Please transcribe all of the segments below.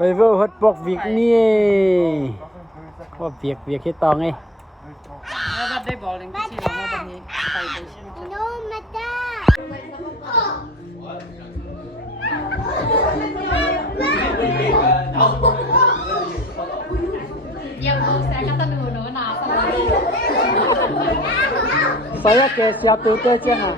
Bây giờ hết bọc việc nè. Có việc cái tòng ấy. Bắt đây bỏ lên cái gì đó mà bằng tay tay xin. Yang mau saya kata dulu nah. Saya ke siatu tu je ha.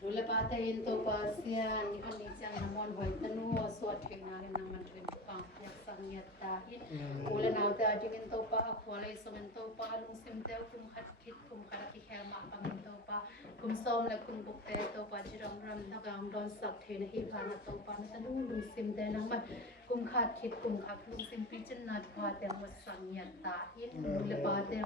Dulu pada itu pasien, ikan ijang namun baik tenu suat kena nang menteri tukang yang sangat tahin. Ulan auto aja itu pa aku alai semen itu pa alung simtel kum kit kum karaki kema pang itu pa kum som le kum bukte itu pa jiram ram nagang don sak thena hibana itu pa tenu lung simtel nang man kum kit kum kak lung sim pijen nat pa te was sangat tahin. Dulu pada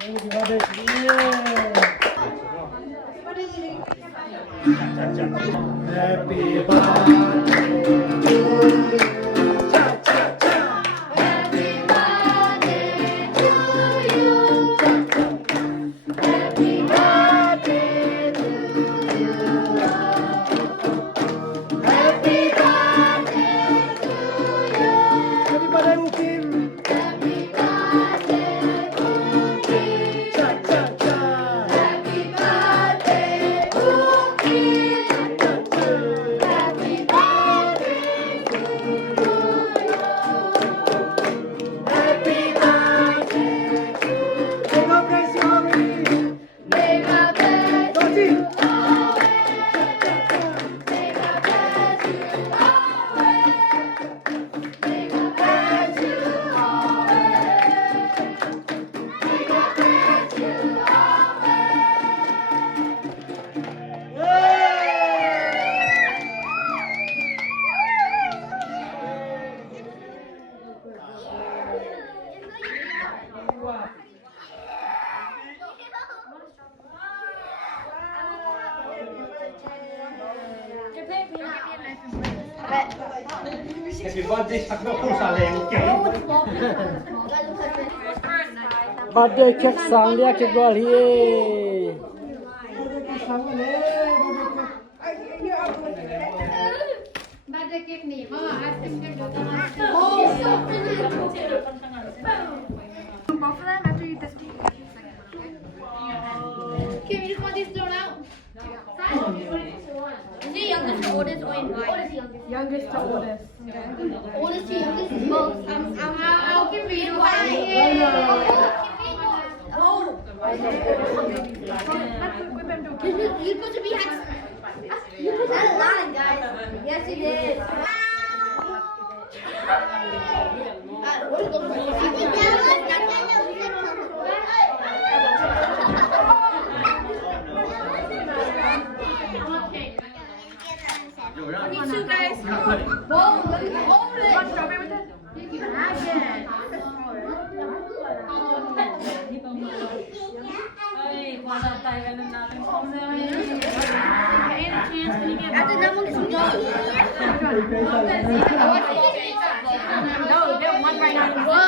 Happy birthday to you. Birthday cake sang dia ke gol hi. Birthday cake ni, mama ice cream dulu. Both of them after you just eat. Can we just want these thrown out? Is it youngest to oldest or in line? Youngest to oldest. Oldest to youngest is both. I'll give you one. You're supposed to be you put that in line, guys. Yes, you did. What is the Me too, guys. Whoa, look at the oldest. Want strawberry with it? You can have it. Ay, wala tayo ganun natin. After that one is me. No, that one right now. Whoa.